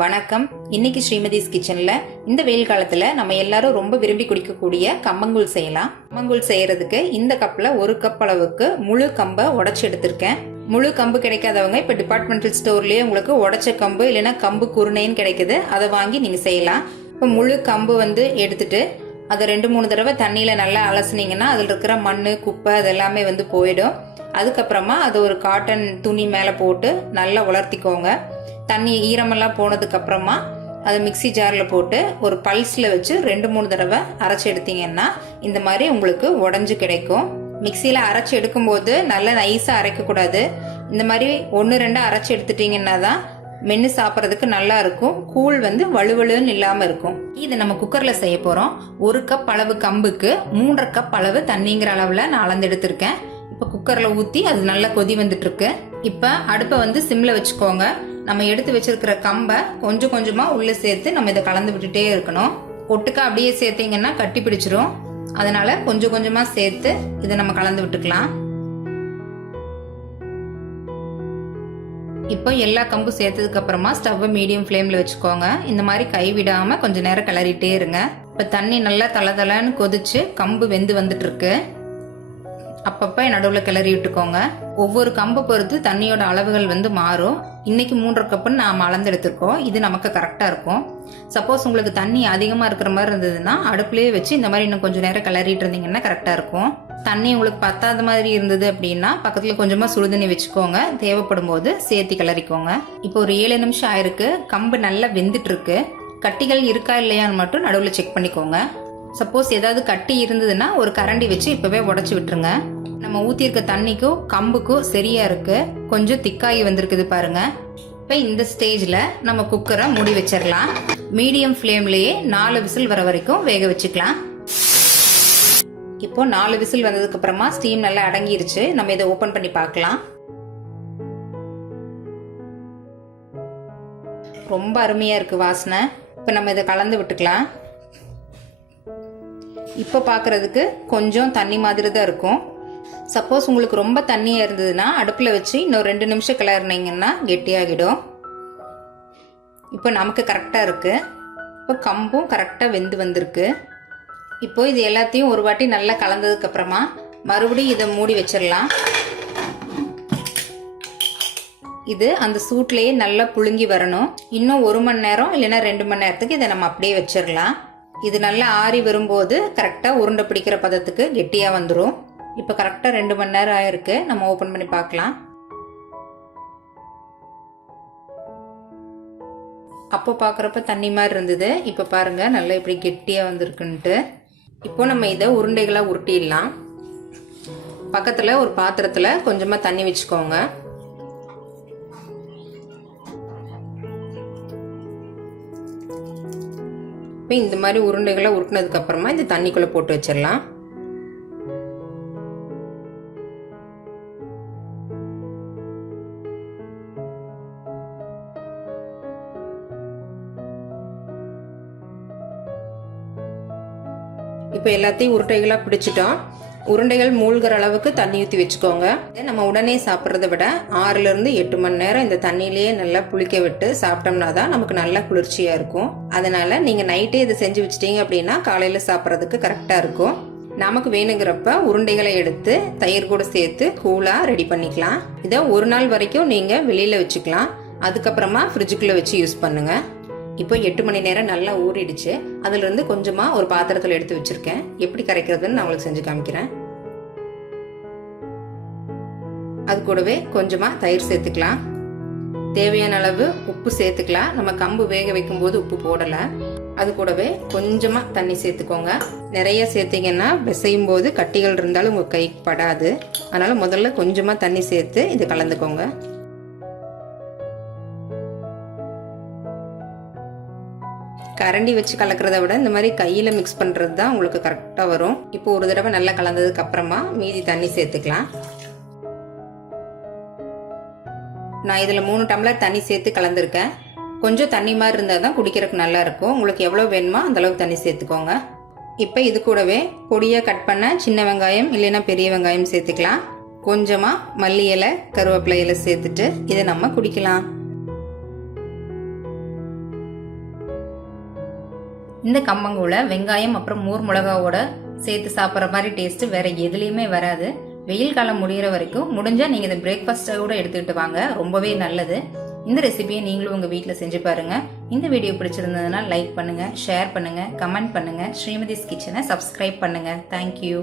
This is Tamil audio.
வணக்கம். இன்னைக்கு ஸ்ரீமதி கிச்சன்ல இந்த வெயில் காலத்துல நம்ம எல்லாரும் ரொம்ப விரும்பி குடிக்கக்கூடிய கம்பங்கூழ் செய்யலாம். கம்பங்கூழ் செய்யறதுக்கு இந்த கப்ல 1 கப் அளவுக்கு முழு கம்பை உடைச்சு எடுத்திருக்கேன். முழு கம்பு கிடைக்காதவங்க இப்ப டிபார்ட்மெண்டல் ஸ்டோர்லயே உங்களுக்கு உடைச்ச கம்பு இல்லைன்னா கம்பு குருணைன்னு கிடைக்குது, அதை வாங்கி நீங்க செய்யலாம். இப்ப முழு கம்பு எடுத்துட்டு அதை 2-3 தடவை தண்ணியில நல்லா அலசினீங்கன்னா அதுல இருக்கிற மண்ணு குப்பை அதெல்லாமே போயிடும். அதுக்கப்புறமா அதை ஒரு காட்டன் துணி மேல போட்டு நல்லா உலர்த்திக்கோங்க. தண்ணி ஈரமெல்லாம் போனதுக்கு அப்புறமா அதை மிக்சி ஜார்ல போட்டு ஒரு பல்ஸ்ல வச்சு 2-3 தடவை அரைச்சி எடுத்தீங்கன்னா இந்த மாதிரி உங்களுக்கு உடஞ்சு கிடைக்கும். மிக்சியில அரைச்சி எடுக்கும்போது நல்லா நைஸா அரைக்க கூடாது. இந்த மாதிரி 1-2 அரைச்சி எடுத்துட்டீங்கன்னா தான் மென்னு சாப்பிட்றதுக்கு நல்லா இருக்கும். கூழ் வலுவலுன்னு இல்லாம இருக்கும். இது நம்ம குக்கர்ல செய்ய போறோம். 1 கப் அளவு கம்புக்கு 3.5 கப் அளவு தண்ணிங்கிற அளவுல நான் அளந்து எடுத்திருக்கேன். இப்ப குக்கர்ல ஊத்தி அது நல்லா கொதி வந்துட்டு இருக்கு. இப்ப அடுப்பை சிம்ல வச்சுக்கோங்க. நம்ம எடுத்து வச்சிருக்கிற கம்பை கொஞ்சம் கொஞ்சமா உள்ள சேர்த்து நம்ம இதை கலந்து விட்டுட்டே இருக்கணும். ஒட்டுக்கா அப்படியே சேர்த்தீங்கன்னா கட்டி பிடிச்சிரும். அதனால கொஞ்சம் கொஞ்சமா சேர்த்து இதை நம்ம கலந்து விட்டுக்கலாம். இப்போ எல்லா கம்பு சேர்த்ததுக்கு அப்புறமா ஸ்டவ் மீடியம் ஃப்ளேம்ல வச்சுக்கோங்க. இந்த மாதிரி கை விடாம கொஞ்ச நேரம் கிளறிட்டே இருங்க. இப்ப தண்ணி நல்லா தளதளன்னு கொதிச்சு கம்பு வெந்து வந்துட்டு இருக்கு. அப்பப்ப நடுவில் கிளறி விட்டுக்கோங்க. ஒவ்வொரு கம்பை பொறுத்து தண்ணியோட அளவுகள் மாறும். இன்னைக்கு 3.5 கப்புன்னு நாம் அளந்து எடுத்துருக்கோம். இது நமக்கு கரெக்டா இருக்கும். சப்போஸ் உங்களுக்கு தண்ணி அதிகமா இருக்கிற மாதிரி இருந்ததுன்னா அடுப்புலயே வச்சு இந்த மாதிரி இன்னும் கொஞ்சம் நேரம் கிளறிட்டு இருந்தீங்கன்னா கரெக்டா இருக்கும். தண்ணி உங்களுக்கு பத்தாத மாதிரி இருந்தது அப்படின்னா பக்கத்துல கொஞ்சமா சுடுதண்ணி வச்சுக்கோங்க. தேவைப்படும் போது சேர்த்து கிளறிக்கோங்க. இப்போ ஒரு 7 நிமிஷம் ஆயிருக்கு. கம்பு நல்லா வெந்துட்டு இருக்கு. கட்டிகள் இருக்கா இல்லையான்னு மட்டும் நடுவில் செக் பண்ணிக்கோங்க. சப்போஸ் ஏதாவது கட்டி இருந்ததுன்னா ஒரு கரண்டி வச்சு இப்பவே உடைச்சு விட்டுருங்க. நம்ம ஊத்திருக்க தண்ணிக்கும் கம்புக்கும் சரியா இருக்கு. கொஞ்சம் திக்காகி வந்திருக்குது பாருங்க. இப்ப இந்த ஸ்டேஜ்ல நம்ம குக்கரை மூடி வச்சிடலாம். மீடியம் ஃப்ளேம்லயே 4 விசில் வர வரைக்கும் வேக வச்சுக்கலாம். இப்போ 4 விசில் வந்ததுக்கு அப்புறமா ஸ்டீம் நல்லா அடங்கிருச்சு. நம்ம இதை ஓபன் பண்ணி பார்க்கலாம். ரொம்ப அருமையா இருக்கு வாசனை. இப்ப நம்ம இதை கலந்து விட்டுக்கலாம். இப்போ பார்க்கறதுக்கு கொஞ்சம் தண்ணி மாதிரி தான் இருக்கும். சப்போஸ் உங்களுக்கு ரொம்ப தண்ணியா இருந்ததுன்னா அடுப்புல வச்சு இன்னும் 2 நிமிஷம் கிளறினீங்கன்னா கெட்டியாகிடும். இப்போ நமக்கு கரெக்டா இருக்கு. இப்போ கம்பும் கரெக்டா வெந்து வந்திருக்கு. இப்போ இது எல்லாத்தையும் ஒரு வாட்டி நல்லா கலந்ததுக்கு அப்புறமா மறுபடியும் இதை மூடி வச்சிடலாம். இது அந்த சூட்லயே நல்லா புழுங்கி வரணும். இன்னும் 1 மணி நேரம் இல்லைன்னா 2 மணி நேரத்துக்கு இதை நம்ம அப்படியே வச்சிடலாம். இது நல்லா ஆறி வரும்போது கரெக்டா உருண்டை பிடிக்கிற பதத்துக்கு கெட்டியா வந்துடும். இப்ப கரெக்டா 2 மணி நேரம் ஆயிருக்கு. நம்ம ஓபன் பண்ணி பார்க்கலாம். அப்போ பாக்குறப்ப தண்ணி மாதிரி இருந்தது. இப்ப பாருங்க நல்லா இப்படி கெட்டியா வந்திருக்குன்ட்டு. இப்போ நம்ம இதை உருண்டைகளா உருட்டிடலாம். பக்கத்துல ஒரு பாத்திரத்துல கொஞ்சமா தண்ணி வச்சுக்கோங்க. இப்போ இந்த மாதிரி உருண்டைகளை உருட்டினதுக்கு அப்புறமா இந்த தண்ணிக்குள்ள போட்டு வச்சிடலாம். இப்போ எல்லாத்தையும் உருண்டைகளா பிடிச்சிட்டோம். உருண்டைகள் மூழ்கிற அளவுக்கு தண்ணி ஊற்றி வச்சுக்கோங்க. நம்ம உடனே சாப்பிட்றத விட 6-8 மணி நேரம் இந்த தண்ணியிலேயே நல்லா புளிக்க விட்டு சாப்பிட்டோம்னா தான் நமக்கு நல்லா குளிர்ச்சியா இருக்கும். அதனால நீங்க நைட்டே இதை செஞ்சு வச்சிட்டீங்க அப்படின்னா காலையில சாப்பிட்றதுக்கு கரெக்டா இருக்கும். நமக்கு வேணுங்கிறப்ப உருண்டைகளை எடுத்து தயிர் கூட சேர்த்து கூலா ரெடி பண்ணிக்கலாம். இதை 1 நாள் வரைக்கும் நீங்க வெளியில வச்சுக்கலாம். அதுக்கப்புறமா ஃப்ரிட்ஜுக்குள்ள வச்சு யூஸ் பண்ணுங்க. இப்போ 8 மணி நேரம் நல்லா ஊறிடுச்சு. அதுல இருந்து கொஞ்சமா ஒரு பாத்திரத்துல எடுத்து வச்சிருக்கேன். எப்படி கரைக்கிறதுன்னு நான் உங்களுக்கு செஞ்சு காமிக்கிறேன். அது கூடவே கொஞ்சமா தயிர் சேர்த்துக்கலாம். தேவையான அளவு உப்பு சேர்த்துக்கலாம். நம்ம கம்பு வேக வைக்கும் போது உப்பு போடல. அது கூடவே கொஞ்சமா தண்ணி சேர்த்துக்கோங்க. நிறைய சேர்த்தீங்கன்னா பிசையும் போது கட்டிகள் இருந்தாலும் உங்க கைக்கு படாது. அதனால முதல்ல கொஞ்சமா தண்ணி சேர்த்து இது கலந்துக்கோங்க. கரண்டி வச்சு கலக்கிறத விட இந்த மாதிரி கையில மிக்ஸ் பண்றது தான் உங்களுக்கு கரெக்டா வரும். இப்போ ஒரு தடவை நல்லா கலந்ததுக்கு அப்புறமா மீதி தண்ணி சேர்த்துக்கலாம். நான் இதுல 3 டம்ளர் தண்ணி சேர்த்து கலந்துருக்கேன். கொஞ்சம் தண்ணி மாதிரி இருந்தா தான் குடிக்கிறதுக்கு நல்லா இருக்கும். உங்களுக்கு எவ்வளவு வேணுமோ அந்த அளவுக்கு தண்ணி சேர்த்துக்கோங்க. இப்போ இது கூடவே பொடியா கட் பண்ண சின்ன வெங்காயம் இல்லைன்னா பெரிய வெங்காயம் சேர்த்துக்கலாம். கொஞ்சமா மல்லி இலை கருவேப்பிலை இலை சேர்த்துட்டு இதை நம்ம குடிக்கலாம். இந்த கம்மங்கூழை வெங்காயம் அப்புறம் மோர் மிளகாவோட சேர்த்து சாப்பிட்ற மாதிரி டேஸ்ட் வேற எதுலேயுமே வராது. வெயில் காலம் முடிகிற வரைக்கும் முடிஞ்சா நீங்க இதை பிரேக்ஃபாஸ்ட்டை கூட எடுத்துக்கிட்டு வாங்க, ரொம்பவே நல்லது. இந்த ரெசிபியை நீங்களும் உங்க வீட்டில் செஞ்சு பாருங்க. இந்த வீடியோ பிடிச்சிருந்ததுன்னா லைக் பண்ணுங்க, ஷேர் பண்ணுங்க, கமெண்ட் பண்ணுங்க. ஸ்ரீமதிஸ் கிச்சனை சப்ஸ்கிரைப் பண்ணுங்க. தேங்க்யூ.